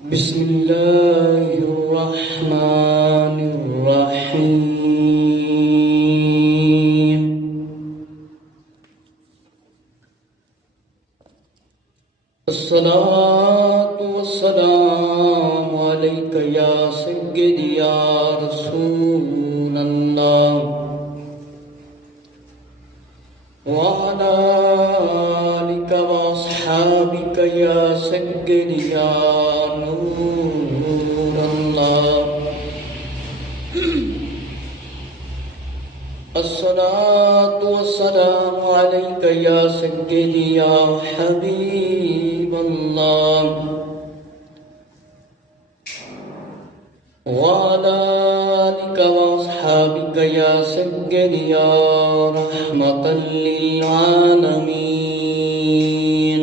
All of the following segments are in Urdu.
بسم الله الرحمن الرحيم. الصلاة والسلام عليك يا سيدي يا رسول الله وعلى آلك وأصحابك يا سيدي يا نور الله. الصلاة والسلام عليك يا سيدي يا حبيب الله وعلى آلك وأصحابك يا سيدي يا رحمة للعالمين.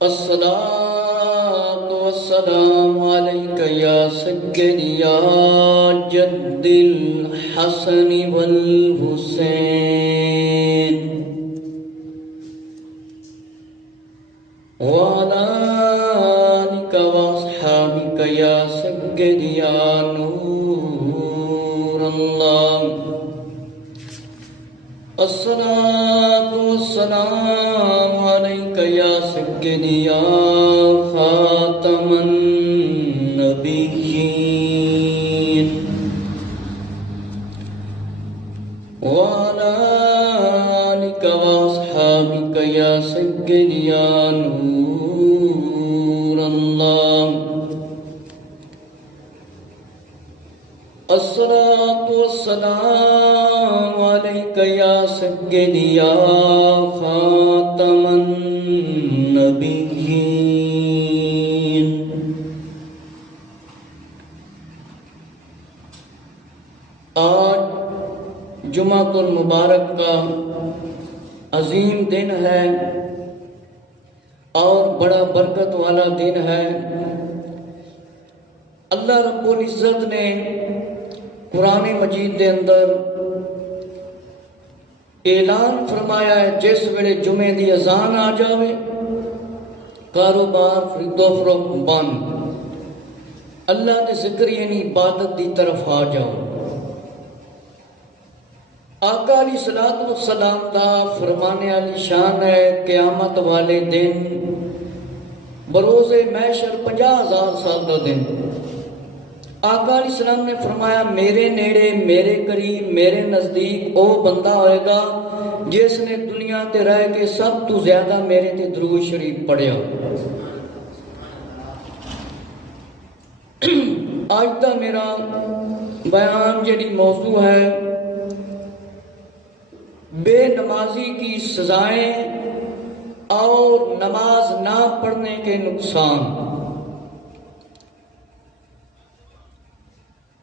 الصلاة والسلام عليك يا سيدي يا جد الحسن والحسين وعلى آلك وأصحابك يا سيدي يا نور الله. الصلاة والسلام عليك يا سيدي يا خاتم النبيين وعلى آلك وأصحابك يا سيدي يا نور الله. الصلاة والسلام عليك يا سيدي يا خاتم النبيين. آج جمعۃ المبارک کا عظیم دن ہے اور بڑا برکت والا دن ہے. اللہ رب العزت نے قرآن مجید دے اندر اعلان فرمایا ہے جس ویلے جمعے دی اذان آ جاوے کاروبار خرید و فروخت بند، اللہ دے ذکر یعنی عبادت دی طرف آ جاؤ. آقا علیہ الصلوۃ والسلام دا فرمانے والی شان ہے قیامت والے دن بروز محشر 50,000 سال کا دن. آقا علیہ السلام نے فرمایا میرے نیڑے، میرے قریب، میرے نزدیک او بندہ ہوئے گا جس نے دنیا تے رہ کے سب تو زیادہ میرے تے درود شریف پڑھیا. آج تا میرا بیان جڑی موضوع ہے بے نمازی کی سزائیں اور نماز نہ پڑھنے کے نقصان.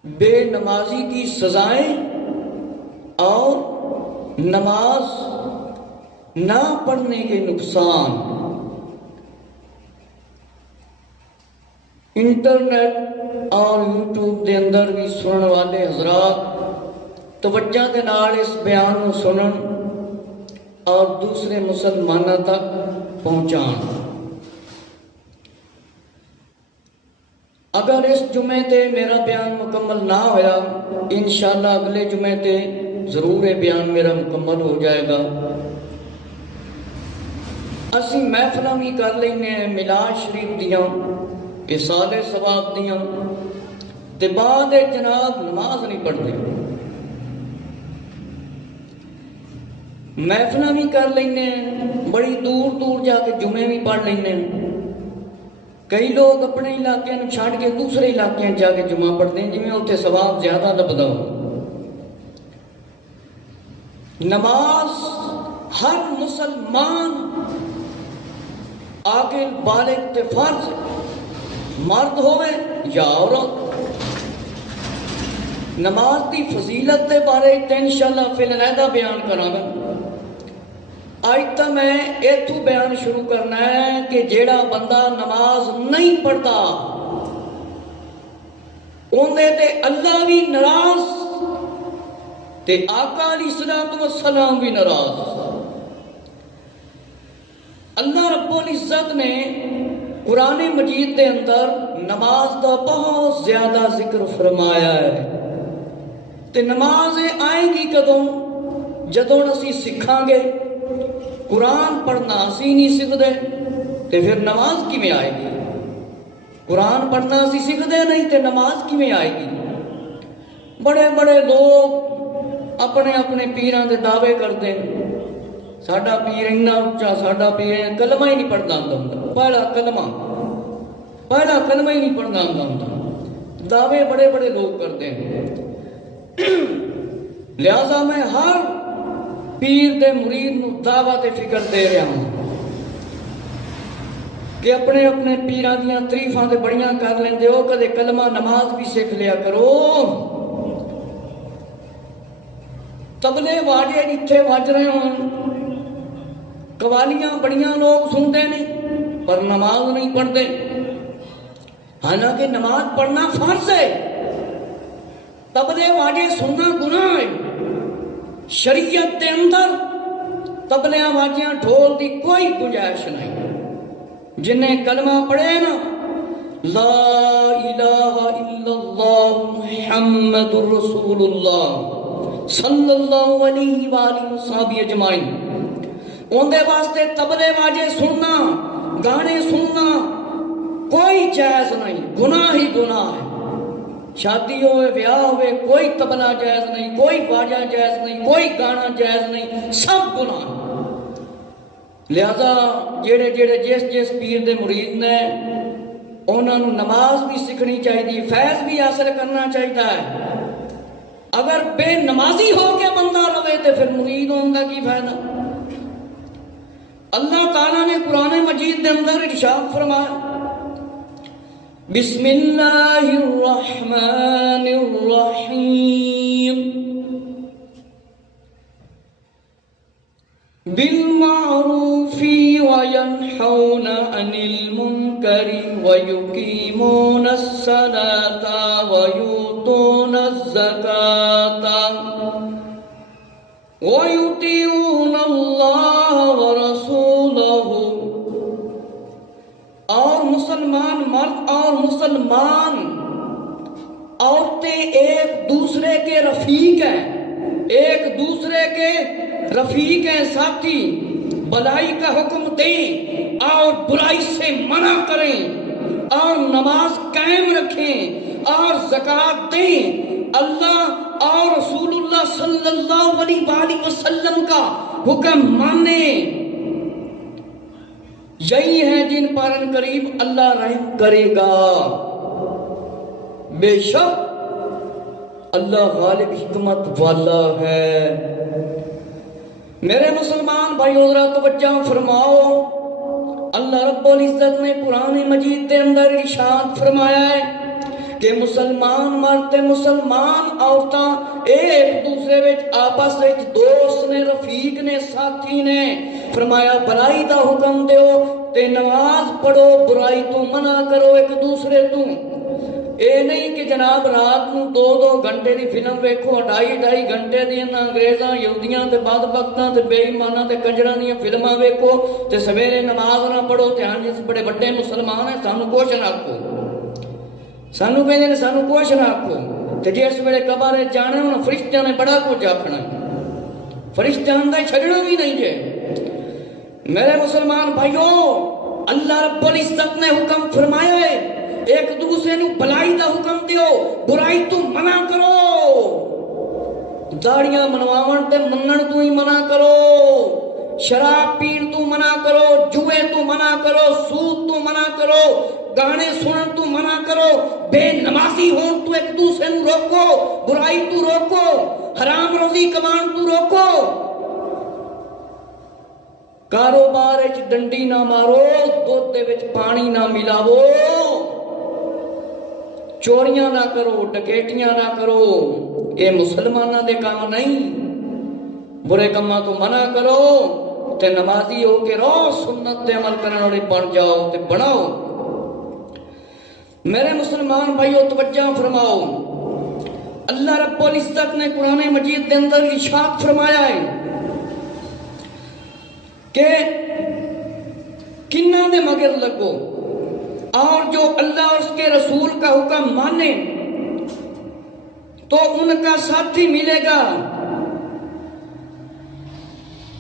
بے نمازی کی سزائیں اور نماز نہ پڑھنے کے نقصان. انٹرنیٹ اور یوٹیوب دے اندر بھی سنن والے حضرات توجہ دے نال اس بیان کو سنن اور دوسرے مسلمانوں تک پہنچان. اگر اس جمعے تے میرا بیان مکمل نہ ہویا انشاءاللہ اگلے جمعے تے ضرور یہ بیان میرا مکمل ہو جائے گا. اسی محفلاں بھی کر لینے ہیں میلاد شریف دیاں، اصال ثواب دیاں، تے بعد جناب نماز نہیں پڑھتے. محفلاں بھی کر لینے ہیں، بڑی دور دور جا کے جمعے بھی پڑھ لینے ہیں. کئی لوگ اپنے علاقے نو چھاڑ کے دوسرے علاقے جا کے جمعہ پڑھتے ہیں جویں اتنے ثواب زیادہ لبدا ہو. نماز ہر مسلمان عاقل بالغ تے فرض مرد ہوئے یا عورت. نماز دی فضیلت دے بارے انشاءاللہ فی العلیحدہ بیان کراں. آج تا میں ایتھو بیان شروع کرنا ہے کہ جیڑا بندہ نماز نہیں پڑھتا اوندے تے اللہ بھی ناراض تے آقا علیہ الصلوۃ والسلام بھی ناراض. اللہ رب العزت نے قرآن مجید دے اندر نماز دا بہت زیادہ ذکر فرمایا ہے تے نماز آئے گی کدوں جدوں اسی سکھاں گے قرآن پڑھنا اسی نہیں سکھدے تے پھر نماز کیویں آئے گی قرآن پڑھنا اسی سکھدے نہیں تے نماز کیویں آئے گی بڑے بڑے لوگ اپنے اپنے پیراں دے دعوے کرتے ہیں ساڈا پیر اتنا اچا ساڈا پیر کلمہ ہی نہیں پڑھتا ہوندا پہلا کلمہ ہی نہیں پڑھنا ہوندا دعوے بڑے بڑے لوگ کرتے ہیں لہذا میں ہر پیر دے مرید نو دعوت فکر دے رہا ہوں کہ اپنے اپنے پیراں دیاں تعریفاں تے بڑیاں کر لیندے ہو کدے کلمہ نماز بھی سیکھ لیا کرو تبلے واجے جتھے وج رہے ہوں قوالیاں بڑیاں لوگ سنتے نہیں پر نماز نہیں پڑھتے حالانکہ نماز پڑھنا فرض ہے تبلے واجے سننا گناہ ہے شریعت کے اندر تبلیاں واجیاں ڈھول دی کوئی گنجائش نہیں جنہیں کلمہ پڑھے نا لا الہ الا اللہ محمد رسول اللہ صلی اللہ علیہ وآلہ وصحبہ اجمعین ان دے واسطے تبلے واجے سننا گانے سننا کوئی جائز نہیں گناہ ہی گناہ ہے شادی ہوئے بیاہ ہوئے کوئی تبلا جائز نہیں کوئی باجا جائز نہیں کوئی گانا جائز نہیں سب گناہ لہذا جیڑے جیڑے جس پیر دے مرید نے انہوں نے نماز بھی سیکھنی چاہیے فیض بھی حاصل کرنا چاہیے اگر بے نمازی ہو کے بندہ رہے تو پھر مرید ہونے کا کی فائدہ اللہ تعالیٰ نے قرآن مجید دے اندر ارشاد فرمایا بسم اللہ الرحمن الرحیم بالمعروف وینحون عن المنکر ویقیمون الصلاة ویؤتون الزکاة ویطیعون اللہ ورسولہ اور مسلمان مرد اور مسلمان عورتیں ایک دوسرے کے رفیق ہیں ایک دوسرے کے رفیق ہیں ساتھی بلائی کا حکم دیں اور برائی سے منع کریں اور نماز قائم رکھیں اور زکوٰۃ دیں اللہ اور رسول اللہ صلی اللہ علیہ وآلہ وسلم کا حکم مانیں یہی ہے جن پر ان قریب اللہ رحم کرے گا بے شک اللہ غالب حکمت والا ہے میرے مسلمان بھائی ذرا توجہ فرماؤ اللہ رب العزت نے قرآن مجید کے اندر ارشاد فرمایا ہے کہ مسلمان مرد مسلمان عورتاں ایک دوسرے وچ آپس وچ دوست نے رفیق نے ساتھی نے فرمایا بھلائی دا حکم دیو تے نماز پڑھو برائی تو منع کرو ایک دوسرے تو اے نہیں کہ جناب رات نو 2-2 گھنٹے دی فلم ویکھو 2.5 گھنٹے دی انگریزاں یہودیاں تے بدبختاں تے بے ایماناں تے کنجراں دیاں فلماں ویکھو تے سویرے نماز نہ پڑھو تے ہاں جس بڑے بڑے مسلمان ہیں سانو کچھ نہ آکھو سانو کہندے نے سانو کچھ نہ آکھو تے جس ویلے قبر جانا ہونا فرشتیاں نے بڑا کچھ آکھنا فرشتیاں دا چھڈنا بھی نہیں جے میرے مسلمان بھائیو اللہ رب العزت نے حکم فرمایا ہے ایک دوسرے نو بھلائی دا حکم دیو برائی تو منع کرو داڑیاں منواون تے منن تو ہی منع کرو شراب پین تو منع کرو جوئے تو منع کرو سود تو منع کرو گانے سنن تو منع کرو بے نمازی ہون تو ایک دوسرے نو روکو برائی تو روکو حرام روزی کمان تو روکو کاروبار وچ ڈنڈی نہ مارو دودھ دے وچ پانی نہ ملاو چوریاں نہ کرو ڈکیٹیاں نہ کرو یہ مسلمانوں دے کام نہیں برے کاماں تو منع کرو تے نمازی ہو کے رہو سنت تے عمل کرنے والے بن جاؤ تے بناؤ میرے مسلمان بھائیو توجہ فرماؤ اللہ رب العزت نے قرآن مجید کے اندر ارشاد فرمایا ہے کہ کنہ دے مگر لگو اور جو اللہ اور اس کے رسول کا حکم مانے تو ان کا ساتھی ملے گا۔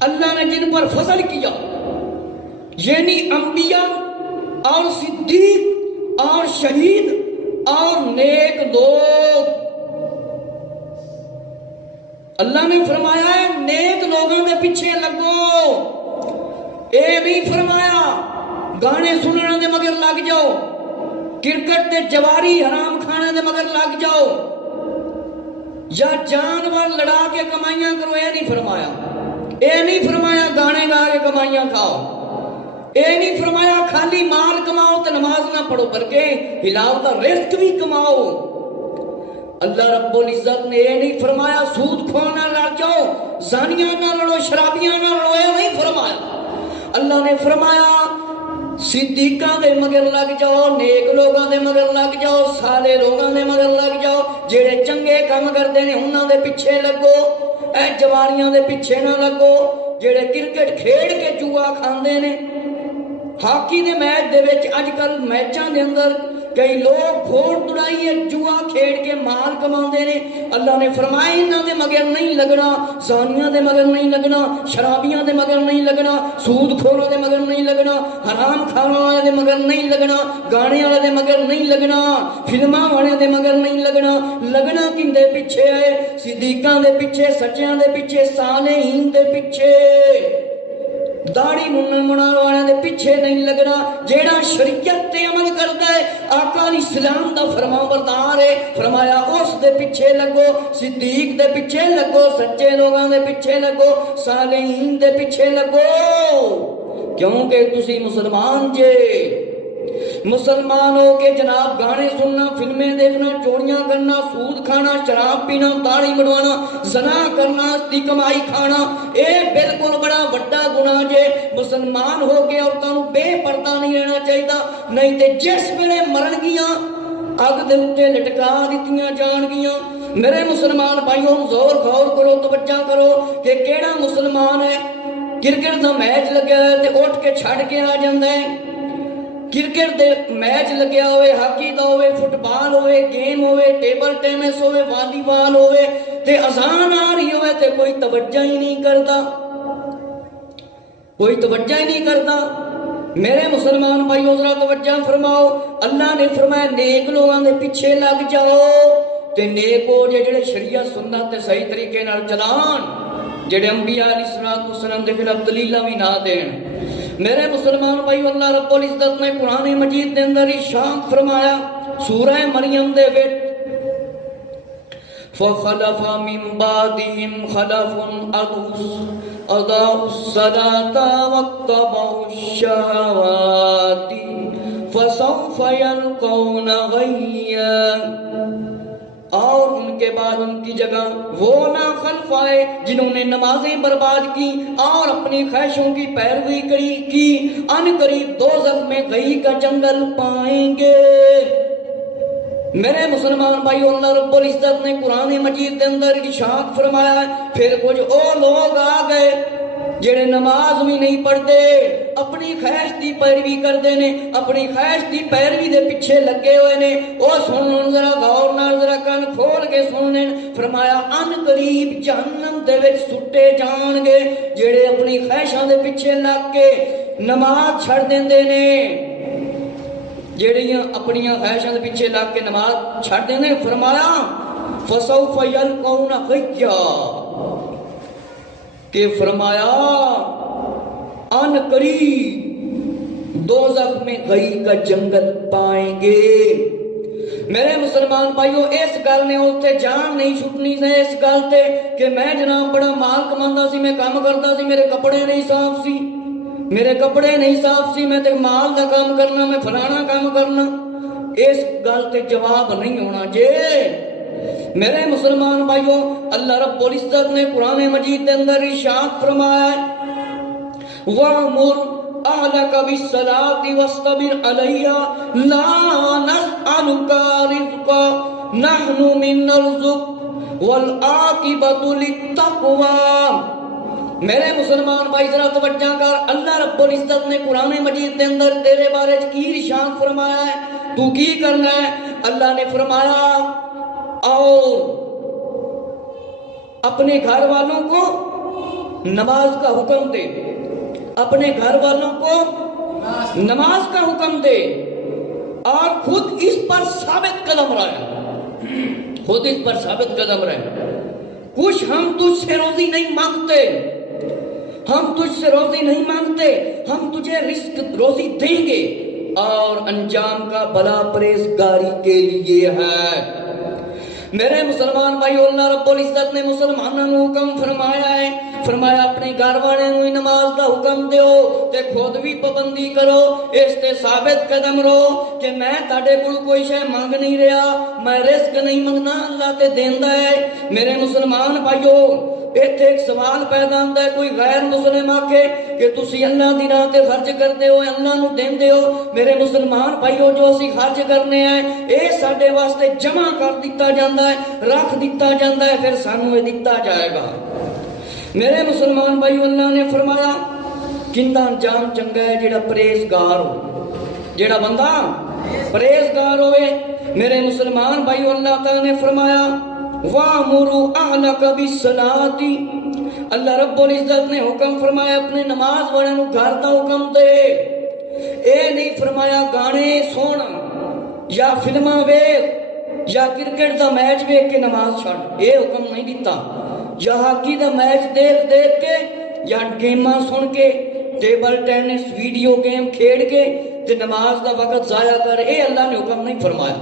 اللہ نے جن پر فضل کیا یعنی انبیاء اور صدیق اور شہید اور نیک لوگ، اللہ نے فرمایا ہے نیک لوگوں کے پیچھے لگو، اے نہیں فرمایا گانے سننے دے مگر لگ جاؤ، کرکٹ دے جواری حرام کھانے دے مگر لگ جاؤ، یا جانور لڑا کے کمائیاں کرو، اے نہیں فرمایا۔ اے نہیں فرمایا گانے گا کے کمائیاں کھاؤ، اے نہیں فرمایا خالی مال کماؤ تو نماز نہ پڑھو بلکہ حلال کا رزق بھی کماؤ۔ اللہ رب العزت نے یہ نہیں فرمایا سود کھو نہ لڑ جاؤ، زانیاں نہ لڑو، شرابیاں نہ لڑو، یہ نہیں فرمایا۔ اللہ نے فرمایا صدیقاں دے مگر لگ جاؤ، نیک لوگاں دے مگر لگ جاؤ، سالے لوگاں دے مگر لگ جاؤ، جڑے چنگے کام کردے نے انہاں دے پیچھے لگو، اے جواریاں دے پیچھے نہ لگو، جڑے کرکٹ کھیڑ کے جوا کھاندے نے۔ ہاکی دے میچ دے وچ اج کل میچاں دے اندر کئی لوگ گھوڑ دوڑائی جوا کھیڑ کے مال کماندے نے۔ اللہ نے فرمایا انہاں دے مگر نہیں لگنا، زانیاں دے مگر نہیں لگنا، شرابیاں دے مگر نہیں لگنا، سود کھوراں دے مگر نہیں لگنا، حرام کھانے والے دے مگر نہیں لگنا، گانے والے دے مگر نہیں لگنا، فلماں والے دے مگر نہیں لگنا۔ لگنا کندے پیچھے ہے؟ صدیقاں دے پیچھے، سچیاں دے پیچھے، صالحین دے پیچھے، داڑھی منن والے دے پیچھے نہیں لگنا۔ جیڑا شریعت تے عمل کردا ہے، آقا علیہ السلام دا فرمان بردار ہے، فرمایا اس دے پیچھے لگو، صدیق دے پیچھے لگو، سچے لوگاں دے پیچھے لگو، صالحین دے پیچھے لگو، کیونکہ تسی مسلمان جے۔ مسلمان ہو کے جناب گانے سننا، فلمیں دیکھنا، چوریاں کرنا، سود کھانا، شراب پینا، داڑھی بڑھوانا، زنا کرنا، دی کمائی کھانا، اے بالکل بڑا وڈا گناہ جے۔ مسلمان ہو کے عورتوں نوں بے پردہ نہیں رہنا چاہیے، نہیں تے جس ویلے مرن گیاں اگ دے اُتے لٹکا دتیاں جان گیاں۔ میرے مسلمان بھائیوں زور غور کرو، توجہ کرو کہ کیڑا مسلمان ہے کرکٹ دا میچ لگیا ہے تے اٹھ کے چھڑ کے آ جاندا ہے۔ کرکٹ دے میچ لگیا ہوئے، ہاکی دا ہوئے، فٹ بال ہوئے، گیم ہوئے، ٹیبل ٹینس ہوئے، والی بال ہوئے تے اذان آ رہی ہوئے تے کوئی توجہ ہی نہیں کرتا، کوئی توجہ ہی نہیں کرتا۔ میرے مسلمان بھائیو ذرا توجہ فرماؤ، اللہ نے فرمایا نیک لوگاں دے پیچھے لگ جاؤ تے نیک ہو جڑے شریعت سنت تے صحیح طریقے نال چلان، جڑے انبیاء علیہ السلام دے خلاف دلیلاں بھی نہ دین۔ میرے مسلمان بھائیو اللہ رب العزت نے قرآن مجید دے اندر ارشاد فرمایا سورہ مریم دے وچ فَخَلَفَ مِن بَعْدِهِمْ خَلَفٌ أَضَاعُوا الصَّلَاةَ وَاتَّبَعُوا الشَّهَوَاتِ فَسَوْفَ يَلْقَوْنَ غَيًّا۔ اور ان کے بعد ان کی جگہ وہ نہ خلف آئے جنہوں نے نمازیں برباد کی اور اپنی خواہشوں کی پیروی کی، ان قریب دوزخ میں غی کا جنگل پائیں گے۔ میرے مسلمان بھائیو اللہ رب العزت نے قرآن مجید کے اندر ارشاد فرمایا ہے پھر کچھ او لوگ آ گئے جڑے نماز بھی نہیں پڑھتے، اپنی خواہش دی پیروی کرتے ہیں، اپنی خواہش دی پیروی دے پیچھے لگے ہوئے نے۔ او سن ذرا غور نال، ذرا کان کھول کے سن لین، فرمایا ان قریب جہنم دے وچ سٹے جان گے جڑے اپنی خواہشاں دے پیچھے لگ کے نماز چھڑ دیندے نے، جڑیاں اپنی خواہشاں دے پیچھے لگ کے نماز چھڑ دیندے۔ فرمایا فسوف یلقون غیا، کہ فرمایا ان قریب دوزخ میں غی کا جنگل پائیں گے۔ میرے مسلمان بھائیو اس گل نے اوتھے جان نہیں چھٹنی سے، اس گل تے کہ میں جناب بڑا مال کماندا سی، میں کام کردا سی، میرے کپڑے نہیں صاف سی، میرے کپڑے نہیں صاف سی، میں تے مال دا کام کرنا، میں فلانا کام کرنا، اس گل تے جواب نہیں ہونا جے۔ میرے مسلمان بھائیو اللہ رب العزت نے قرآن مجید کے اندر ارشاد فرمایا ہے وَأْمُرْ أَهْلَكَ بِالصَّلَاةِ وَاصْطَبِرْ عَلَيْهَا لَا نَسْأَلُكَ رِزْقًا نَحْنُ نَرْزُقُكَ وَالْعَاقِبَةُ لِلتَّقْوَىٰ۔ میرے مسلمان بھائی ذرا توجہ کر، اللہ رب العزت نے قرآن مجید کے اندر تیرے بارے کی ارشاد فرمایا ہے، تو کی کرنا ہے؟ اللہ نے فرمایا اور اپنے گھر والوں کو نماز کا حکم دے، اپنے گھر والوں کو نماز کا حکم دے اور خود اس پر ثابت قدم رہے، خود اس پر ثابت قدم رہے۔ کچھ ہم تجھ سے روزی نہیں مانگتے، ہم تجھ سے روزی نہیں مانگتے، ہم تجھے رزق روزی دیں گے اور انجام کا بھلا پرہیزگاری کے لیے ہے۔ میرے مسلمان بھائی، اللہ رب العزت نے مسلمانوں کو حکم فرمایا ہے، فرمایا اپنے گھر والے نوں نماز دا حکم دیو تے خود بھی پابندی کرو، اس تے ثابت قدم رہو کہ میں تہاڈے کول کوئی شے مانگ نہیں رہا، میں رزق نہیں منگنا، اللہ تے دیندا ہے۔ میرے مسلمان بھائیو، ایتھے ایک سوال پیدا ہوتا ہے، کوئی غیر مسلم آکھے کہ تسی اللہ دی راہ تے خرچ کرتے ہو، اللہ نو دیندے ہو۔ میرے مسلمان بھائیو، جو اسی خرچ کرنے ہیں اے ساڈے واسطے جمع کر دیتا جاندا ہے، رکھ دیتا جاندا ہے، پھر سانوں دتا جائے گا۔ میرے مسلمان بھائیو، اللہ نے فرمایا کندا انجام چنگا ہے جیڑا پرہیزگار ہو، جیڑا بندہ پرہیزگار ہوئے۔ میرے مسلمان بھائیو، اللہ تعالیٰ نے فرمایا وَأْمُرُوا أَهْلَكَ بِالصَّلَاةِ، اللہ رب العزت نے حکم فرمایا اپنے نماز والے نو گھر دا حکم دے۔ اے نہیں فرمایا گانے سن یا فلماں ویکھ یا کرکٹ دا میچ ویکھ کے نماز چھڑ، اے حکم نہیں دیتا۔ یا ہاکی دا میچ دیکھ دیکھ کے یا گیماں سن کے، ٹیبل ٹینس ویڈیو گیم کھیڑ کے تے نماز دا وقت ضائع کر، اے اللہ نے حکم نہیں فرمایا۔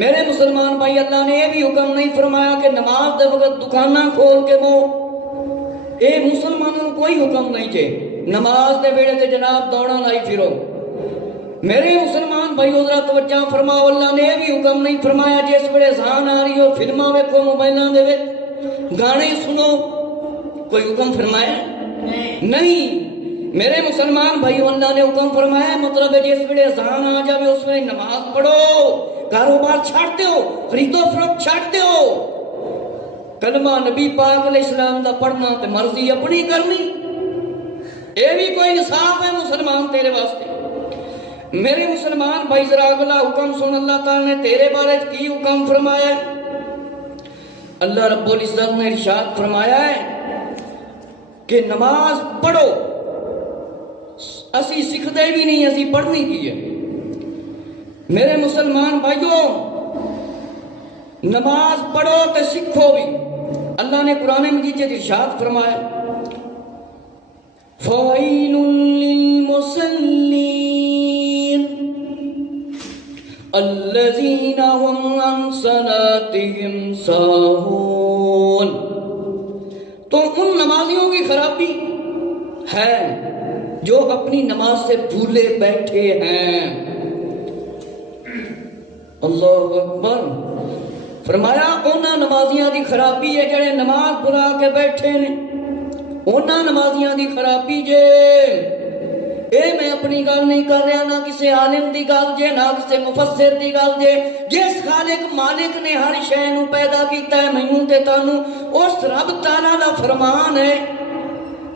میرے مسلمان بھائی، اللہ نے یہ بھی حکم نہیں فرمایا کہ نماز دے وقت دکاناں کھول کے وہ، اے مسلمانوں کوئی حکم نہیں کہ نماز دے ویڑے تے جناب دوڑا لائی پھرو۔ میرے مسلمان بھائی ذرا توجہ فرماؤ، اللہ نے یہ بھی حکم نہیں فرمایا جس ویڑے ذہن آ رہی ہو فلماں ویکھو، موبائلاں دے وچ گانے سنو، کوئی حکم فرمایا نہیں۔ میرے مسلمان بھائی، اللہ نے حکم فرمایا مطلب ہے جس ویڑے ذہن آ جاوے اس ویلے نماز پڑھو، کاروبار چھاڑتے ہو، خرید و فروخت چھاڑتے ہو، کلمہ نبی پاک علیہ السلام دا پڑھنا تے مرضی اپنی کرنی، اے بھی کوئی انصاف ہے مسلمان تیرے واسطے؟ میرے مسلمان بھائی ذرا اگلا حکم سن، اللہ تعالیٰ نے تیرے بارے کی حکم فرمایا ہے۔ اللہ رب العزت نے ارشاد فرمایا ہے کہ نماز پڑھو، اسی سکھدے بھی نہیں، اسی پڑھنی کی ہے۔ میرے مسلمان بھائیوں، نماز پڑھو تے سکھو بھی۔ اللہ نے قرآن مجید میں ارشاد فرمایا فَوَيْلٌ لِّلْمُصَلِّينَ الَّذِينَ هُمْ عَنْ صَلَاتِهِمْ سَاهُونَ، تو ان نمازیوں کی خرابی ہے جو اپنی نماز سے بھولے بیٹھے ہیں۔ اللہ اکبر۔ فرمایا اونا نمازیاں دی خرابی ہے جڑے نماز بھلا کے بیٹھے نے، اونا نمازیاں دی خرابی جے۔ اے میں اپنی گل نہیں کر رہا، نہ کسی عالم دی گل جے، نہ کسی مفسر دی گل جے۔ جس خالق مالک نے ہر شے نو پیدا کیتا ہے، مینوں تے تانوں، اس رب تعالیٰ دا فرمان ہے۔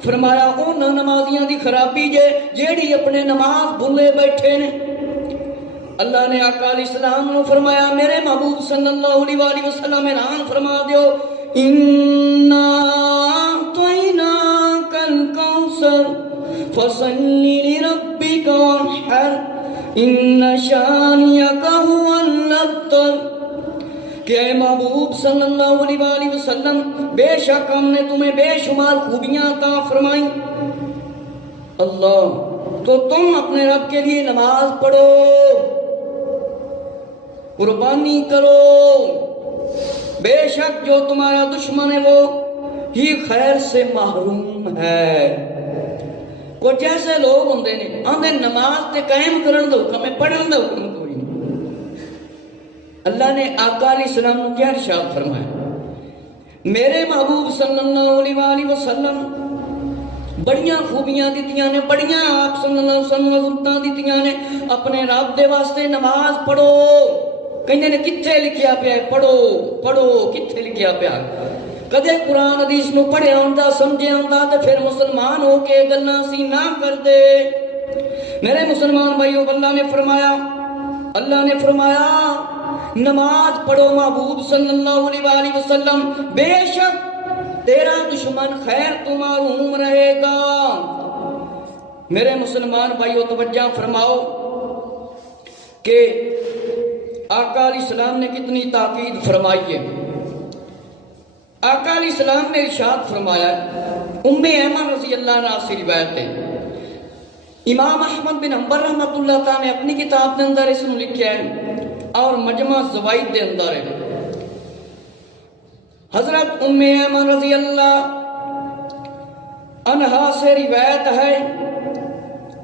فرمایا اونا نمازیاں دی خرابی جے جیڑی اپنے نماز بھولے بیٹھے نے۔ اللہ نے آقا علیہ السلام نے فرمایا میرے محبوب صلی اللہ علیہ وآلہ وسلم اعلان فرما دیو اِنَّا أَعْطَيْنَاكَ الْكَوْثَرَ فَصَلِّ لِرَبِّكَ وَانْحَرْ إِنَّ شَانِئَكَ هُوَ الْأَبْتَرُ، کہ اے محبوب صلی اللہ علیہ وآلہ وسلم، بے شک ہم نے تمہیں بے شمار خوبیاں عطا فرمائیں، اللہ تو تم اپنے رب کے لیے نماز پڑھو، قربانی کرو، بے شک جو تمہارا دشمن ہے وہ ہی خیر سے محروم ہے۔ کچھ ایسے لوگ ہوندے نے آندے نماز تے قائم کرن دا حکم ہے، پڑھن دا حکم کوئی نہیں۔ اللہ نے آقا علیہ السلام نے کیا ارشاد فرمایا؟ میرے محبوب صلی اللہ علیہ وآلہ وسلم بڑیاں خوبیاں دیتیاں نے، بڑیاں آپ صلی اللہ علیہ وسلم عظمتاں دیتیاں نے، اپنے رب دے واسطے نماز پڑھو۔ کہنے نے کتھے لکھیا پیا ہے پڑھو پڑھو، کتھے لکھیا پیا؟ کدے قرآن حدیث نو پڑھیا ہوندا سمجھیا ہوندا تے پھر مسلمان ہو کے گلاں سی نہ کر دے۔ میرے مسلمان بھائیو، اللہ نے فرمایا نماز پڑھو محبوب صلی اللہ علیہ وآلہ وسلم، بے شک تیرا دشمن خیر تو معروم رہے گا۔ میرے مسلمان بھائیو توجہ فرماؤ کہ آقا علیہ السلام نے کتنی تاکید فرمائی ہے۔ آقا علیہ السلام نے ارشاد فرمایا، ام ایمن رضی اللہ عنہا سے روایت ہے، امام احمد بن حنبل رحمۃ اللہ تعالی نے اپنی کتاب کے اندر اس کو لکھا ہے اور مجمع زوائد کے اندر ہے۔ حضرت ام ایمن رضی اللہ عنہا سے روایت ہے،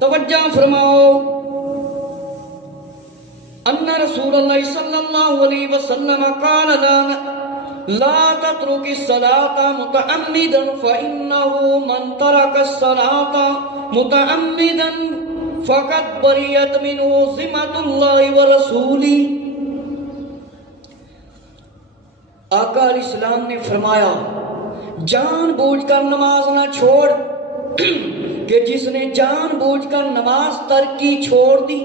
توجہ فرماؤ، ان رسول اللہ صلی اللہ علیہ وسلم قال لا تترك الصلاة متعمدا فإنه من ترك الصلاة متعمدا فقد برئت منه ذمة الله ورسوله۔ آقا علیہ السلام نے فرمایا جان بوجھ کر نماز نہ چھوڑ، کہ جس نے جان بوجھ کر نماز ترکی چھوڑ دی،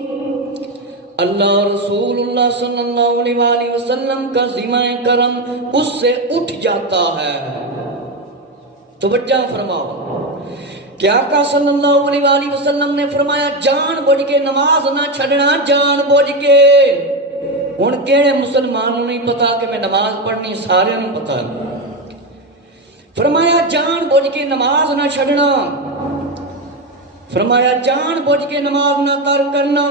اللہ رسول اللہ صلی اللہ علیہ وآلہ وسلم کا ذمہ کرم اس سے اٹھ جاتا ہے۔ توجہ فرماؤ کہ آقا صلی اللہ علیہ وآلہ وسلم نے فرمایا جان بوجھ کے نماز نہ چھڑنا، جان بوجھ کے۔ ہن کہڑے مسلمانوں نہیں پتا کہ میں نماز پڑھنی، سارے نہیں پتا۔ فرمایا جان بوجھ کے نماز نہ چھڑنا، فرمایا جان بوجھ کے نماز نہ ترک کرنا،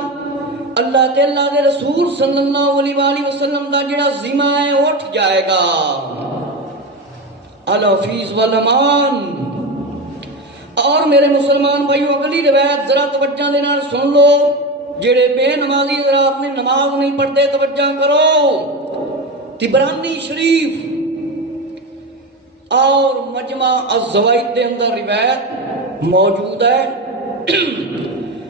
اللہ تے اللہ دے رسول صلی اللہ علیہ وآلہ وسلم دا جڑا ذمہ ہے اٹھ جائے گا۔ الحفیظ والامان۔ اور میرے مسلمان بھائیو اگلی روایت ذرا توجہ دے نال سن لو، جڑے بے نمازی حضرات نے نماز نہیں پڑھتے توجہ کرو۔ طبرانی شریف اور مجمع الزوائد دے اندر روایت موجود ہے،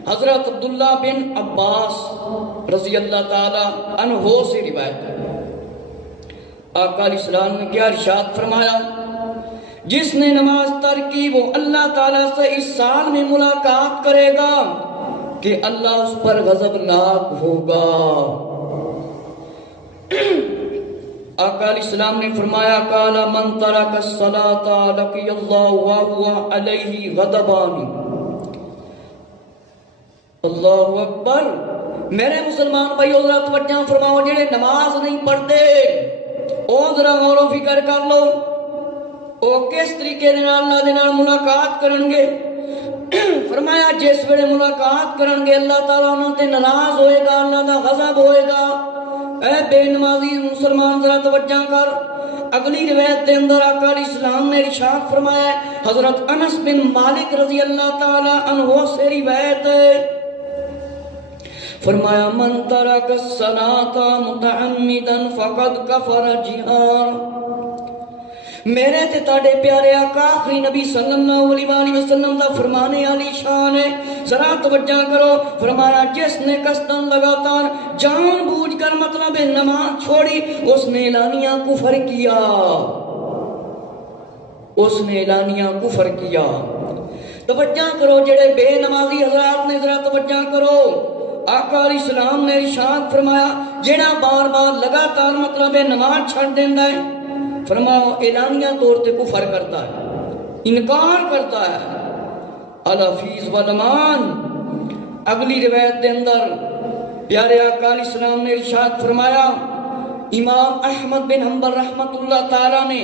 حضرت عبداللہ بن عباس رضی اللہ تعالی عنہ سے روایت ہے۔ آقا علیہ السلام نے کیا ارشاد فرمایا، جس نے نماز ترک کی وہ اللہ تعالیٰ سے اس سال میں ملاقات کرے گا کہ اللہ اس پر غضبناک ہوگا۔ آقا علیہ السلام نے فرمایا قال من ترک الصلاۃ لقی اللہ وهو علیہ غضبان۔ اللہ اکبر۔ میرے مسلمان بھائی ذرا توجہ فرماؤ، جڑے نماز نہیں پڑھتے او ذرا غور و فکر کر لو، او کس طریقے اللہ دے نال ملاقات کرن گے۔ فرمایا جس ویلے ملاقات کرن گے اللہ تعالیٰ انہاں تے ناراض ہوئے گا، اللہ دا غضب ہوئے گا۔ اے بے نمازی مسلمان ذرا توجہ کر، اگلی روایت دے اندر آقا علیہ السلام نے ارشاد فرمایا، حضرت انس بن مالک رضی اللہ تعالی عنہ سے روایت ہے، فرمایا من ترک الصلاۃ متعمدا فقد کفر جہارا۔ میرے تے تاڑے پیارے آقا آخری نبی صلی اللہ علیہ وآلہ وسلم دا فرمانے علی شان ہے، ذرا توجہ کرو۔ فرمایا جس نے قصداً لگاتار جان بوجھ کر مطلب نماز چھوڑی، اس نے اعلانیہ کفر کیا، اس نے اعلانیہ کفر کیا۔ توجہ کرو جڑے بے نمازی حضرات نے ذرا توجہ کرو، آقا علیہ السلام نے ارشاد فرمایا جڑا بار بار لگاتار مطلب نماز چھڑ دیندا ہے، فرماؤ اعلانیہ طور تے کفر کرتا ہے، انکار کرتا ہے۔ الحفیظ والامان۔ اگلی روایت دے اندر پیارے آقا علیہ السلام نے ارشاد فرمایا، امام احمد بن حنبل رحمت اللہ تعالی نے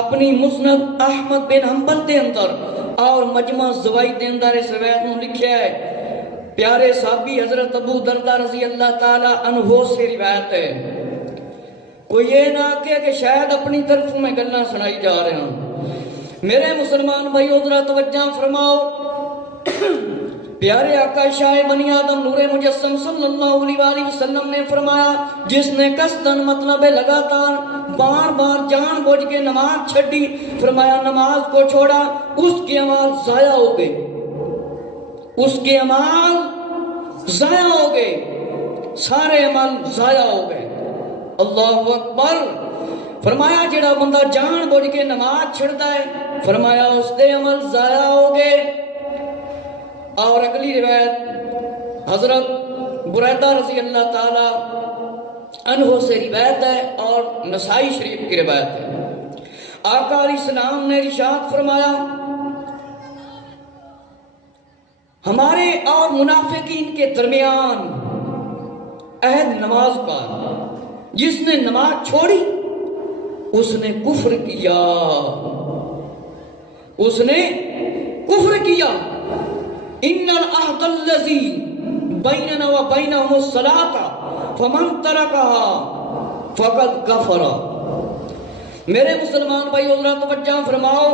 اپنی مسند احمد بن حنبل دے اندر اور مجمع زوائد دے اندر اس روایت نو لکھیا ہے، پیارے صحابی حضرت ابو دردہ رضی اللہ تعالی عنہ سے روایت ہے۔ کوئی یہ نہ کہ شاید اپنی طرف میں گلاں سنائی جا رہے ہیں۔ میرے مسلمان بھائیو ذرا توجہ فرماؤ، پیارے آقا شاہ بنی آدم نور مجسم صلی اللہ علیہ وآلہ وسلم نے فرمایا جس نے قصداً مطلب لگاتار بار بار جان بوجھ کے نماز چھڑی، فرمایا نماز کو چھوڑا، اس کی عمال ضائع ہو گئے، اس کے عمال ضائع ہو گئے، سارے عمل ضائع ہو گئے۔ اللہ اکبر۔ فرمایا جڑا بندہ جان بوجھ کے نماز چھڑتا ہے فرمایا اس دے عمل ضائع ہو گئے۔ اور اگلی روایت حضرت بریدہ رضی اللہ تعالی عنہ سے روایت ہے اور نسائی شریف کی روایت ہے۔ آقا علیہ السلام نے ارشاد فرمایا ہمارے اور منافقین کے درمیان عہد نماز کا، جس نے نماز چھوڑی اس نے کفر کیا، اس نے کفر کیا۔ ان العہد الذی بیننا و بینہم الصلاۃ فمن ترکها فقد کفر۔ میرے مسلمان بھائی ذرا توجہ فرماؤ،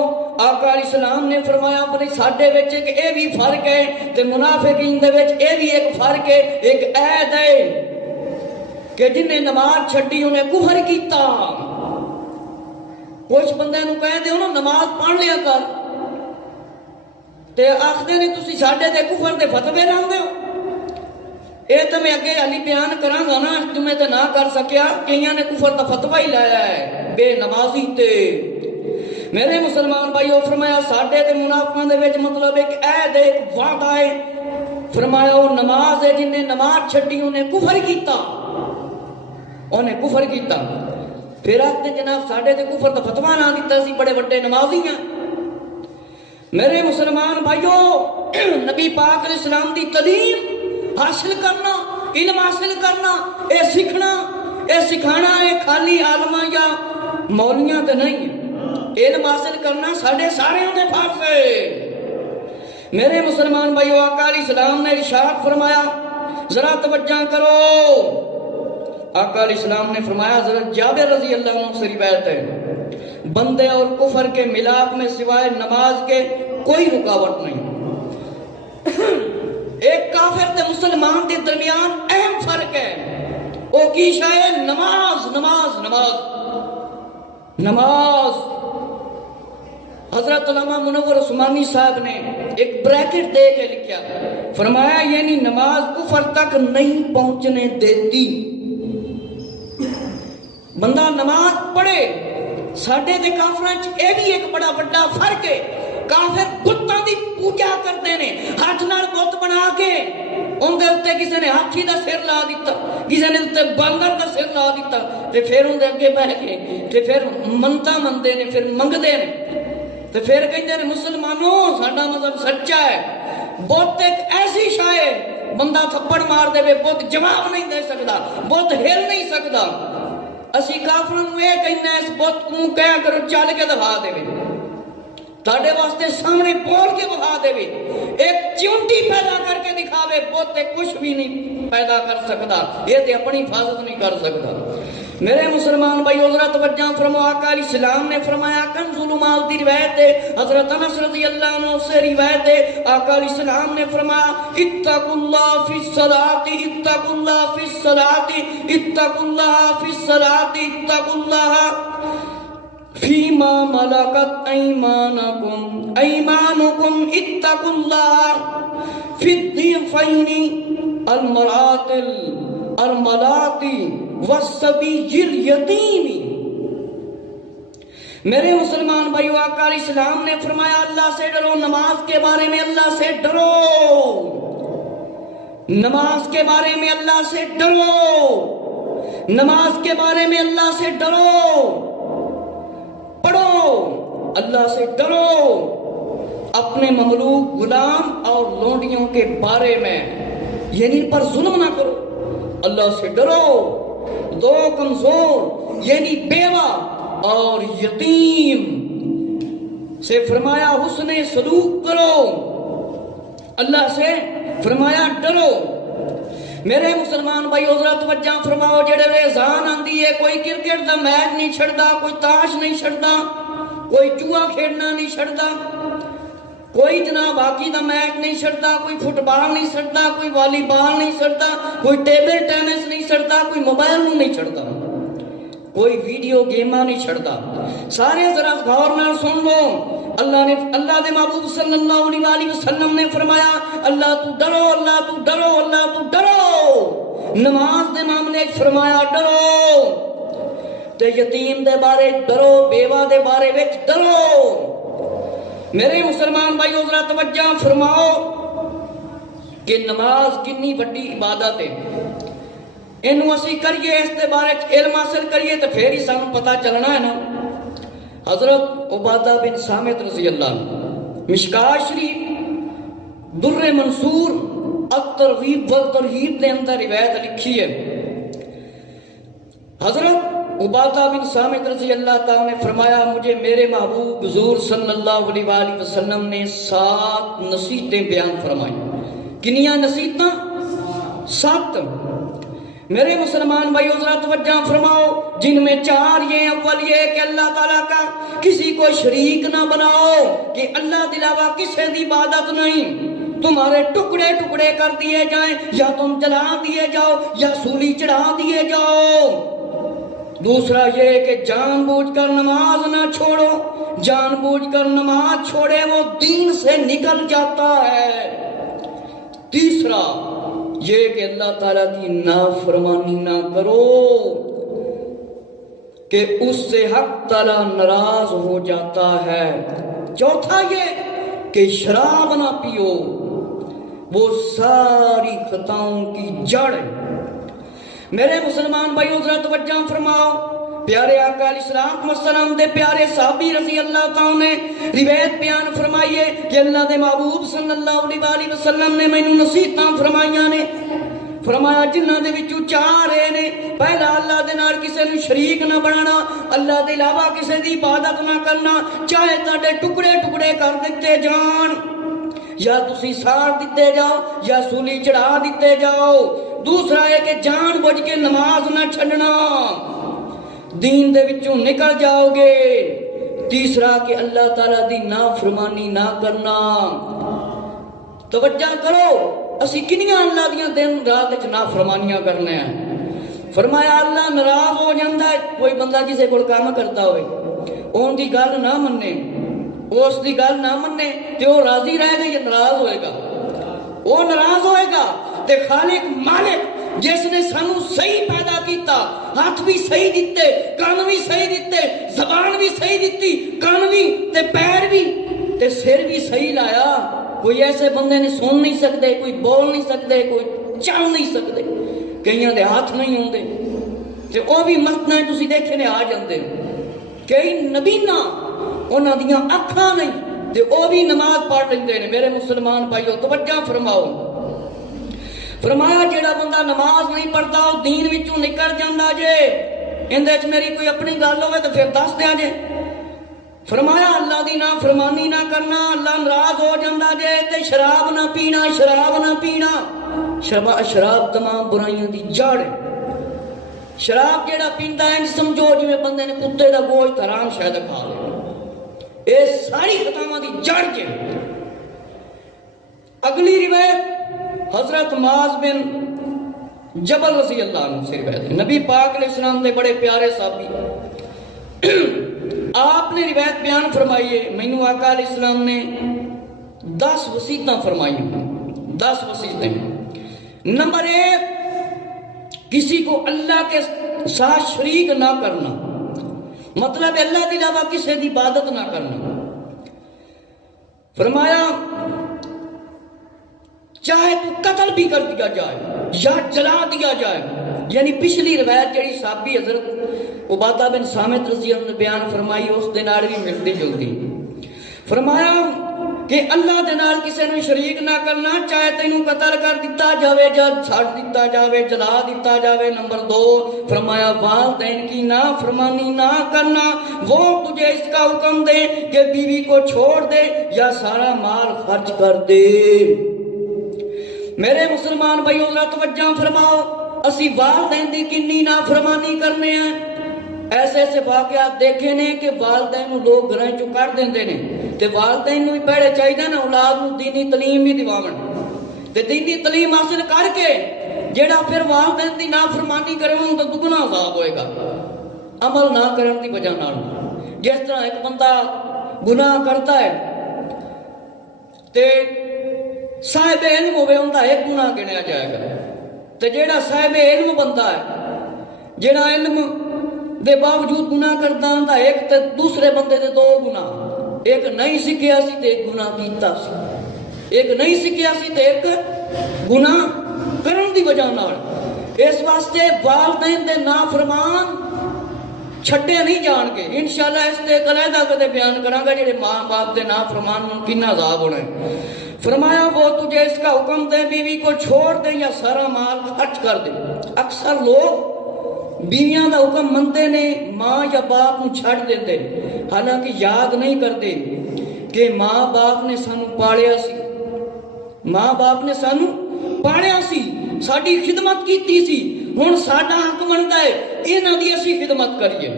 آقا علیہ السلام نے فرمایا بھئی ساڈے وچ ایک اے بھی فرق ہے تے منافقین دے وچ اے بھی ایک فرق ہے، ایک عہد ہے کہ جن نے نماز چھڈی انہیں کفر کیتا۔ کچھ بندے نو کہہ دیو نا نماز پڑھ لیا کر تے آخدے نے تسی ساڈے تے کفر دے فتوے لاندے ہو۔ اے تو میں اگے علی بیان کراں گا نا، تمہیں تے نہ کر سکیا، کئیاں نے کفر دا فتوی ہی لایا ہے بے نمازی تے۔ میرے مسلمان بھائیو فرمایا ساڈے تے منافقاں دے وچ مطلب ایک عہد ہے، ایک وعدہ ہے۔ فرمایا وہ نماز ہے جن نے نماز چھڈی انہیں کفر کیتا، انہیں کفر کیتا۔ پھر آختے جناب ساڈے تے کفر دا فتوی نہ دیتا سی، بڑے بڑے نمازی ہیں۔ میرے مسلمان بھائیو نبی پاک علیہ السلام دی تعلیم حاصل کرنا، علم حاصل کرنا، اے سیکھنا، اے سکھانا اے خالی عالماں یا مولیاں تے نہیں ہے، علم حاصل کرنا ساڈے سارے دے فرض ہے۔ میرے مسلمان بھائیو آقا علیہ السلام نے ارشاد فرمایا ذرا توجہ کرو، آقا علیہ السلام نے فرمایا حضرت جابر رضی اللہ عنہ سے روایت ہے بندے اور کفر کے ملاپ میں سوائے نماز کے کوئی رکاوٹ نہیں۔ ایک کافر تے مسلمان کے درمیان اہم فرق ہے، وہ کی شاید نماز نماز نماز نماز۔ حضرت علامہ منور عثمانی صاحب نے ایک بریکٹ دے کے لکھا، فرمایا یعنی نماز کفر تک نہیں پہنچنے دیتی۔ بندہ نماز پڑھے، ساڈے دے کافراں وچ اے بھی ایک بڑا بڑا فرق ہے۔ کافر بتاں دی پوجا کرتے نے، ہاتھ نال بت بنا کے ان دے اوتے کسی نے ہاتھی دا سر لا دیتا، کسی نے اوتے باندر دا سر لا دیتا تے پھر ان دے اگے بیٹھ کے تے پھر منتا مندے نے، پھر منگدے نے تے پھر کہندے نے مسلمانوں ساڈا مذہب سچا ہے۔ بت ایک ایسی شے ہے بندہ تھپڑ مار دے بت جواب نہیں دے سکدا، بت ہل نہیں سکدا۔ اسی کافراں نوں اے کہنا اس بت کو کہیا کرو چل کے دکھا دے، تھوڑے واسطے سامنے بول کے بتا دے، ایک چونٹی پیدا کر کے دکھاوے، بت کچھ بھی نہیں پیدا کر سکتا، یہ تے اپنی حفاظت نہیں کر سکتا۔ میرے مسلمان بھائی ذرا توجہ فرماؤ، آقا علیہ السلام نے فرمایا کنز المال دی روایت ہے، حضرت انس رضی اللہ عنہ سے روایت ہے، آقا علیہ السلام نے فرمایا اتقوا اللہ فی الصلاۃ، اتقوا اللہ فی الصلاۃ، اتقوا اللہ فی الصلاۃ، اتقوا اللہ فیما ملکت ایمانکم، ایمانکم اتقوا اللہ فی الضیفین المراتل الملاتی والسبی الیتیم۔ میرے مسلمان بھائیو آقا علیہ السلام نے فرمایا اللہ سے ڈرو، نماز کے بارے میں اللہ سے ڈرو، نماز کے بارے میں اللہ سے ڈرو، نماز کے بارے میں اللہ سے ڈرو، پڑھو، اللہ سے ڈرو، اپنے مملوک غلام اور لونڈیوں کے بارے میں یعنی پر ظلم نہ کرو، اللہ سے ڈرو۔ دو کمزور یعنی بیوہ اور یتیم سے فرمایا حسن سلوک کرو، اللہ سے فرمایا ڈرو۔ میرے مسلمان بھائی ذرا توجہ فرماؤ، جڑے ریزان آندی ہے کوئی کرکٹ دا میچ نہیں چھڑدا، کوئی تاش نہیں چھڑدا، کوئی جوا کھیلنا نہیں چھڑدا، کوئی جناب ہاکی دا میچ نہیں چھڑدا، کوئی فٹ بال نہیں چھڑدا، کوئی والی بال نہیں چھڑدا، کوئی ٹیبل ٹینس نہیں چھڑدا، کوئی موبائل نہیں چھڑدا، کوئی ویڈیو گیماں نہیں چھڑدا۔ سارے ذرا غور نال سن لو، اللہ دے محبوب صلی اللہ علیہ وسلم نے فرمایا اللہ تو ڈرو، اللہ تو ڈرو، اللہ تو ڈرو۔ نماز دے معاملے فرمایا ڈرو، تے یتیم دے بارے ڈرو، بیوہ دے بارے وچ ڈرو۔ میرے مسلمان بھائیو ذرا توجہ فرماؤ کہ نماز کنی بڑی عبادت ہے، اینو اسی کریے، اس دے بارے علم حاصل کریے تو پھر ہی سانوں پتہ چلنا ہے نا۔ حضرت عبادہ بن صامت رضی اللہ عنہ، مشکاۃ شریف در منصور الترغیب والترہیب دے اندر روایت لکھی ہے۔ حضرت عبادہ بن صامت رضی اللہ تعالیٰ نے فرمایا مجھے میرے محبوب حضور صلی اللہ علیہ وآلہ وسلم نے 7 نصیحتیں بیان فرمائی۔ کنیاں نصیحتاں؟ 7۔ میرے مسلمان بھائیو ذرا توجہ فرماؤ، جن میں 4 یہ، اول یہ کہ اللہ تعالیٰ کا کسی کو شریک نہ بناؤ، کہ اللہ کے علاوہ کسی کی عبادت نہیں، تمہارے ٹکڑے ٹکڑے کر دیے جائیں، یا تم جلا دیے جاؤ یا سولی چڑھا دیے جاؤ۔ دوسرا یہ کہ جان بوجھ کر نماز نہ چھوڑو، جان بوجھ کر نماز چھوڑے وہ دین سے نکل جاتا ہے۔ تیسرا یہ کہ اللہ تعالیٰ کی نافرمانی نہ کرو، کہ اس سے حق تعالیٰ ناراض ہو جاتا ہے۔ چوتھا یہ کہ شراب نہ پیو، وہ ساری خطاؤں کی جڑ ہے۔ میرے مسلمان بھائیو ذرا توجہ فرماؤ، پیارے آقا علیہ الصلوۃ والسلام دے پیارے صحابی رضی اللہ تعالیٰ نے روایت بیان فرمائیے کہ اللہ دے محبوب صلی اللہ علیہ وآلہ وسلم نے مینوں نصیحتاں فرمائیاں نے، فرمایا جنہاں دے وچوں 4 نے، پہلا اللہ دے نال کسے نوں شریک نہ بنانا، اللہ دے علاوہ کسے دی عبادت نہ کرنا، چاہے تہاڈے ٹکڑے ٹکڑے کر دتے جان، یا تسی ساڑ دیتے جاؤ یا سولی چڑھا دیتے جاؤ۔ دوسرا ہے کہ جان بوجھ کے نماز نہ چھڈنا، دین دے وچوں نکل جاؤ گے۔ تیسرا کہ اللہ تعالیٰ دی نافرمانی نہ کرنا۔ توجہ کرو، اسی کنیاں اللہ دیاں دن رات وچ نافرمانیاں کرنے ہیں۔ فرمایا اللہ ناراض ہو جاندا ہے، کوئی بندہ کسے کول کام کرتا ہوئے اون دی گل نہ مننے، اس دی گل نہ مننے تے وہ راضی رہے گا یا ناراض ہوئے گا؟ وہ ناراض ہوئے گا۔ تے خالق مالک جس نے سانو صحیح پیدا کیتا، ہاتھ بھی صحیح دیتے، کان بھی صحیح دیتے، زبان بھی صحیح دیتی، کان بھی تے پیر بھی تے سر بھی صحیح لایا، کوئی ایسے بندے نے سن نہیں سکتے، کوئی بول نہیں سکتے، کوئی چل نہیں سکتے، کئیاں دے ہاتھ نہیں ہوندے تے او بھی مسجداں تسی دیکھے نے آ جاندے، کئی نبینا انہاں دیاں اکھاں نہیں تے او بھی نماز پڑھ لیندے نے۔ میرے مسلمان بھائیو توجہ فرماؤ، فرمایا جیڑا بندہ نماز نہیں پڑھتا وہ دین وچوں نکل جاندا جے، اندے وچ میری کوئی اپنی گل ہوے تو پھر دس دیا جے۔ فرمایا اللہ دی نافرمانی نہ کرنا، اللہ ناراض ہو جاندا جے۔ تے شراب نہ پینا، شراب نہ پینا، شراب تمام برائیاں دی جڑ ہے۔ شراب جیڑا پیندا ہے سمجھو جویں بندے نے کتے دا گوشت حرام شاید کھا لیا، اے ساری خطاواں دی جڑ جے۔ اگلی روایت حضرت معاذ بن جبل رضی اللہ عنہ سے روایت ہے، نبی پاک علیہ السلام دے بڑے پیارے صحابی، آپ نے روایت بیان فرمائی ہے، مینوں آقا علیہ السلام نے 10 وصیتاں فرمائی ہیں، 10 وصیتیں۔ نمبر 1، کسی کو اللہ کے ساتھ شریک نہ کرنا، مطلب اللہ کے علاوہ کسی کی عبادت نہ کرنا۔ فرمایا چاہے تو قتل بھی کر دیا جائے یا جلا دیا جائے، یعنی پچھلی روایت جڑی صحابی حضرت عبادہ بن صامت رضی اللہ عنہ نے بیان فرمائی اس دے نال بھی ملتی جلتی۔ فرمایا کہ اللہ دے نال کسی نے شریک نہ کرنا، چاہے تینوں قتل کر دیتا جاوے یا چھاڑ دیتا جاوے، جلا دیتا جاوے۔ نمبر 2 فرمایا والدین کی نافرمانی نہ کرنا، وہ تجھے اس کا حکم دے کہ بیوی کو چھوڑ دے یا سارا مال خرچ کر دے۔ میرے مسلمان بھائیو ذرا توجہ فرماؤ، اسی والدین دی کنی نافرمانی کرنے ہیں۔ ایسے ایسے واقعات دیکھے نے کہ والدین لوگ گھراں چوں کر دیندے نے، تے والدین نوں پہلے چاہیے نا اولاد نوں دینی تعلیم بھی دیواون، تے دینی تعلیم حاصل کر کے جیڑا پھر والدین دی نافرمانی کرے اون تے دگنا عذاب ہوئے گا عمل نہ کرن دی وجہ نال۔ جس طرح ایک بندہ گناہ کرتا ہے تے صاحب علم ہوئے ان کا ایک گناہ گنیا جائے گا، تے جیڑا صاحب علم بندہ ہے، جیڑا علم دے باوجود گناہ کردا ہوندا، ایک تے دوسرے بندے دے دو گناہ، ایک نہیں سکھیا سی تے ایک گناہ کیتا سی، ایک نہیں سکھیا سی تے ایک گناہ کرن دی وجہ نال۔ اس واسطے والدین دے نافرمان چھڈے نہیں جان کے، انشاءاللہ اس تے علیحدہ کدے بیان کراں گا جڑے ماں باپ دے نافرمان ان کتنا عذاب ہونا ہے۔ فرمایا وہ تجھے اس کا حکم دے بیوی کو چھوڑ دے یا سارا مال خرچ کر دے۔ اکثر لوگ بیویاں دا حکم منتے نے، ماں یا باپ نو چھڑ دیندے، حالانکہ یاد نہیں کرتے کہ ماں باپ نے سانو پالیا سی، ماں باپ نے سانو پالیا سی، ساڈی خدمت کیتی سی، ہن ساڈا حق بنتا ہے انہاں دی اسی خدمت کریے۔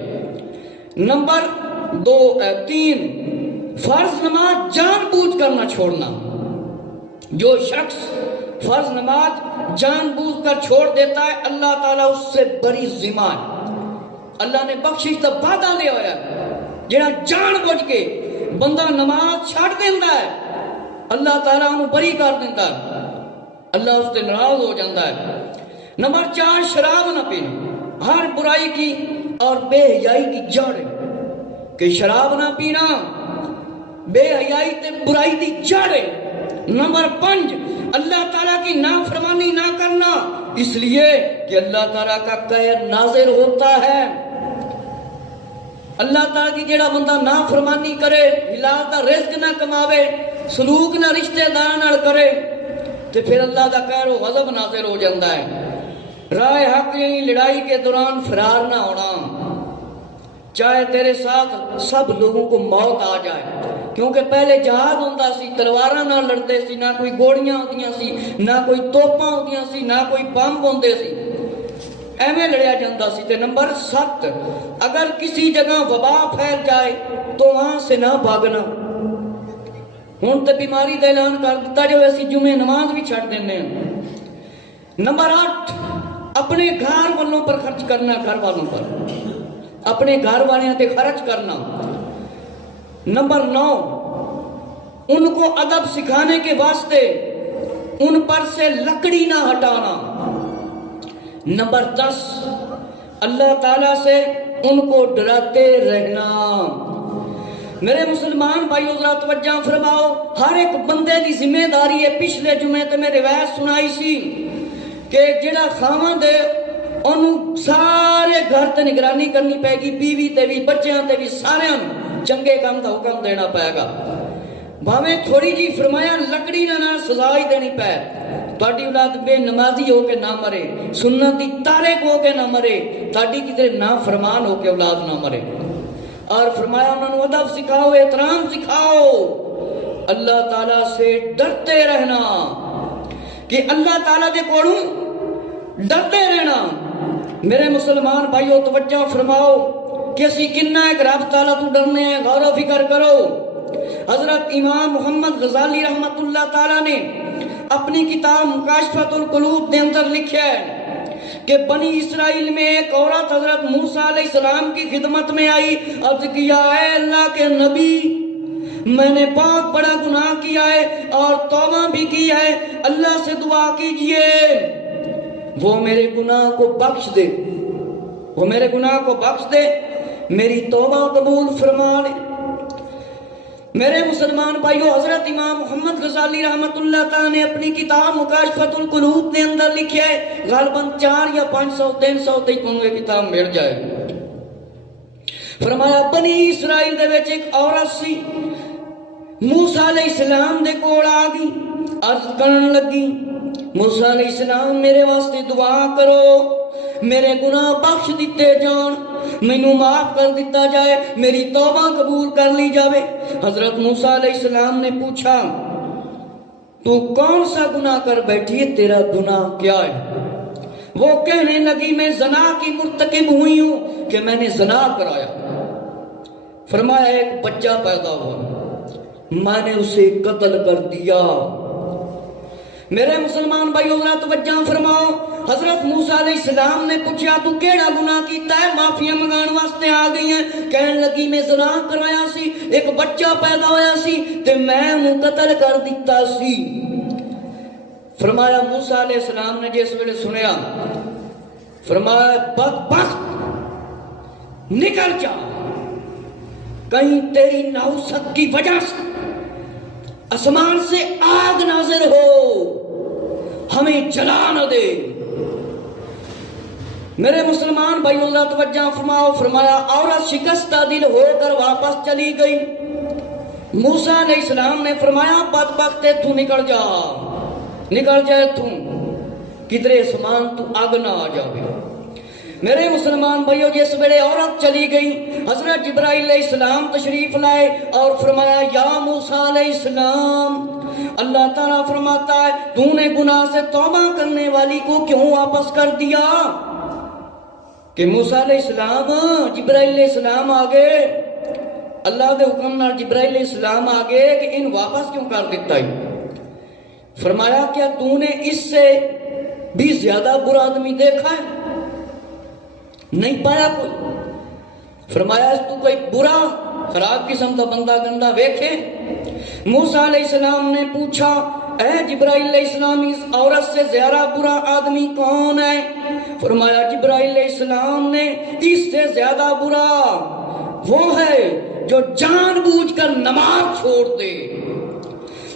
نمبر 3، فرض نماز جان بوجھ کر نہ چھوڑنا۔ جو شخص فرض نماز جان بوجھ کر چھوڑ دیتا ہے اللہ تعالیٰ اس سے بڑی ذمہ ہے، اللہ نے بخشش کا وعدہ لے ہویا ہے۔ جڑا جان بوجھ کے بندہ نماز چھڑ دیتا ہے اللہ تعالیٰ انہوں بری کر دیتا ہے، اللہ اس سے ناراض ہو جاتا ہے۔ نمبر 4، شراب نہ پینا ہر برائی کی اور بے حیائی کی جڑ ہے، کہ شراب نہ پینا بے حیائی تے برائی دی جڑ ہے۔ نمبر 5، اللہ تعالیٰ کی نافرمانی نہ کرنا، اس لیے کہ اللہ تعالیٰ کا قہر نازل ہوتا ہے۔ اللہ تعالیٰ کی جڑا بندہ نافرمانی کرے، حلال دا رزق نہ کماوے، سلوک نہ رشتہ دار نال کرے، تو پھر اللہ دا قہر و غضب نازل ہو جاتا ہے۔ راہ حق یعنی لڑائی کے دوران فرار نہ ہونا، چاہے تیرے ساتھ سب لوگوں کو موت آ جائے، کیونکہ پہلے جہاد ہوتا سی، تلواراں نہ لڑتے سی، نہ کوئی گوڑیاں ہوندیاں سی، نہ کوئی توپاں ہوندیاں سی، نہ کوئی بم ہوندے سی، ایویں لڑیا جاتا سی۔ تے نمبر 7، اگر کسی جگہ وبا پھیل جائے تو وہاں سے نہ بھاگنا۔ ہن تے بیماری دا اعلان کر دیتا جو اسی جمعے نماز بھی چھڑ دینے ہیں۔ نمبر 8، اپنے گھر والوں پر خرچ کرنا، گھر والوں پر، اپنے گھر والوں تے خرچ کرنا۔ نمبر 9، ان کو ادب سکھانے کے واسطے ان پر سے لکڑی نہ ہٹانا۔ نمبر 10، اللہ تعالیٰ سے ان کو ڈراتے رہنا۔ میرے مسلمان بھائیو ذرا توجہ فرماؤ، ہر ایک بندے دی ذمہ داری ہے۔ پچھلے جمعے تے میں روایت سنائی سی کہ جڑا خاوند ہے انہوں سارے گھر تے نگرانی کرنی پائے گی، بیوی تے بھی، بچیاں تے بھی، سارے چنگے کام دا حکم دینا پائے گا۔ بھاویں تھوڑی جی فرمایا لکڑی نہ سزا ہی دینی پائے، تہاڈی اولاد بے نمازی ہو کے نہ مرے، سنت دی تارک ہو کے نہ مرے، تہاڈی کدھر نافرمان ہو کے اولاد نہ مرے۔ اور فرمایا انہوں نے ادب سکھاؤ، احترام سکھاؤ، اللہ تعالیٰ سے ڈرتے رہنا، کہ اللہ تعالیٰ دے کولوں ڈرتے رہنا۔ میرے مسلمان بھائیو توجہ فرماؤ کہ اسی کنہ ایک رب تعالیٰ تو ڈرنے ہیں، غور و فکر کرو۔ حضرت امام محمد غزالی رحمت اللہ تعالیٰ نے اپنی کتاب مکاشفۃ القلوب دے اندر لکھا ہے کہ بنی اسرائیل میں ایک عورت حضرت موسیٰ علیہ السلام کی خدمت میں آئی، عرض کیا اے اللہ کے نبی، میں نے بہت بڑا گناہ کیا ہے اور توبہ بھی کی ہے، اللہ سے دعا کیجئے وہ میرے گناہ کو بخش دے، وہ میرے گناہ کو بخش دے، میری توبہ قبول فرما لے۔ میرے مسلمان بھائیو، حضرت امام محمد غزالی رحمت اللہ تعالیٰ نے اپنی کتاب مکاشفۃ القلوب کے اندر لکھا ہے، غالباً 400 یا 500 300 تک یہ کتاب مل جائے۔ فرمایا بنی اسرائیل دے وچ ایک عورت سی، موسیٰ علیہ السلام دے کول آ گئی، عرض کرن لگی موسیٰ علیہ السلام میرے واسطے دعا کرو، میرے گناہ بخش دیتے جان، مینوں معاف کر دیتا جائے، میری توبہ قبول کر لی جاوے۔ حضرت موسیٰ علیہ السلام نے پوچھا تو کون سا گناہ کر بیٹھی ہے، تیرا گناہ کیا ہے؟ وہ کہنے لگی میں زنا کی مرتکب ہوئی ہوں کہ میں نے زنا کرایا۔ فرمایا ایک بچہ پیدا ہوا، میں نے اسے قتل کر دیا۔ میرے مسلمان بھائیو ذرا توجہ فرماؤ، حضرت موسیٰ علیہ السلام نے پوچھا تو کیڑا گناہ کیتا ہے، معافیاں منگان واسطے آ گئی ہیں، کہنے لگی میں زنا کرایا سی، ایک بچہ پیدا ہویا سی تے میں انہوں قتل کر دیتا سی۔ فرمایا موسیٰ علیہ السلام نے جس ویلے سنیا، فرمایا بدبخت، نکل جا، کہیں تیری نحوست کی وجہ سے آسمان سے آگ نازل ہو، ہمیں جلا نہ دے۔ میرے مسلمان بھائی اللہ توجہ فرماؤ، فرمایا عورت شکستہ دل ہو کر واپس چلی گئی۔ موسیٰ علیہ السلام نے فرمایا بدبخت تو نکل جا، نکل جائے تو کدرے سمان تو آگ نہ آ جاوے۔ میرے مسلمان بھائیو جس ویلے عورت چلی گئی، حضرت جبرائیل علیہ السلام تشریف لائے اور فرمایا یا موسیٰ علیہ السلام، اللہ تعالیٰ فرماتا ہے تو نے گناہ سے توبہ کرنے والی کو کیوں واپس کر دیا؟ کہ موسیٰ علیہ السلام، جبرائیل علیہ السلام آگے، اللہ دے حکم نال جبرائیل علیہ السلام آگے کہ ان واپس کیوں کر دیتا ہے؟ فرمایا کیا تو نے اس سے بھی زیادہ برا آدمی دیکھا ہے؟ نہیں پایا کوئی۔ فرمایا اس تو کوئی برا خراب قسم کا بندہ گندہ ویکھے؟ موسیٰ علیہ السلام نے پوچھا اے جبرائیل علیہ السلام اس عورت سے زیادہ برا آدمی کون ہے؟ فرمایا جبرائیل علیہ السلام نے اس سے زیادہ برا وہ ہے جو جان بوجھ کر نماز چھوڑ دے۔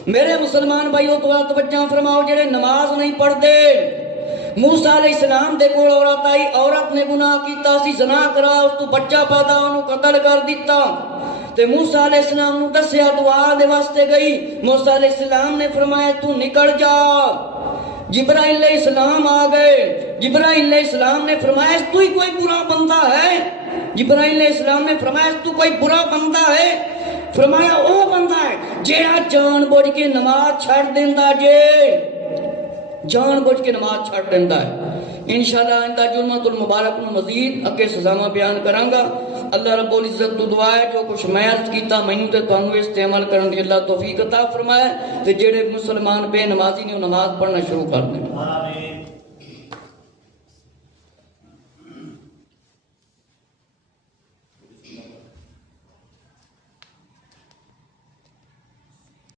میرے مسلمان بھائیو تو توجہ فرماؤ، جڑے نماز نہیں پڑھتے، موسیٰ علیہ السلام دے کول عورت آئی، عورت نے گناہ کیتا سی، زنا کرا، اس تو بچہ پیدا انہوں قتل کر دیتا، تے موسیٰ علیہ السلام نے دسیا دعا دے واسطے گئی۔ موسیٰ علیہ السلام نے فرمایا تو نکل جا۔ جبرائیل علیہ السلام آ گئے، جبرائیل علیہ السلام نے فرمایا تو ہی کوئی برا بندہ ہے؟ جبرائیل علیہ السلام نے فرمایا تو کوئی برا بندہ ہے؟ فرمایا او بندہ ہے جیڑا جان بوجھ کے نماز چھڑ دیندا جے، جان بوجھ کے نماز چھڑ دیندا ہے۔ انشاءاللہ آئندہ جمعۃ المبارک میں مزید اگے سزاواں بیان کراں گا۔ اللہ رب العزت تو دعا ہے جو کچھ میں عرض کیتا مینوں تے تانوں استعمال کرن دی اللہ توفیق عطا فرمائے تے جڑے مسلمان بے نمازی نے نماز پڑھنا شروع کر دیں۔ آمین۔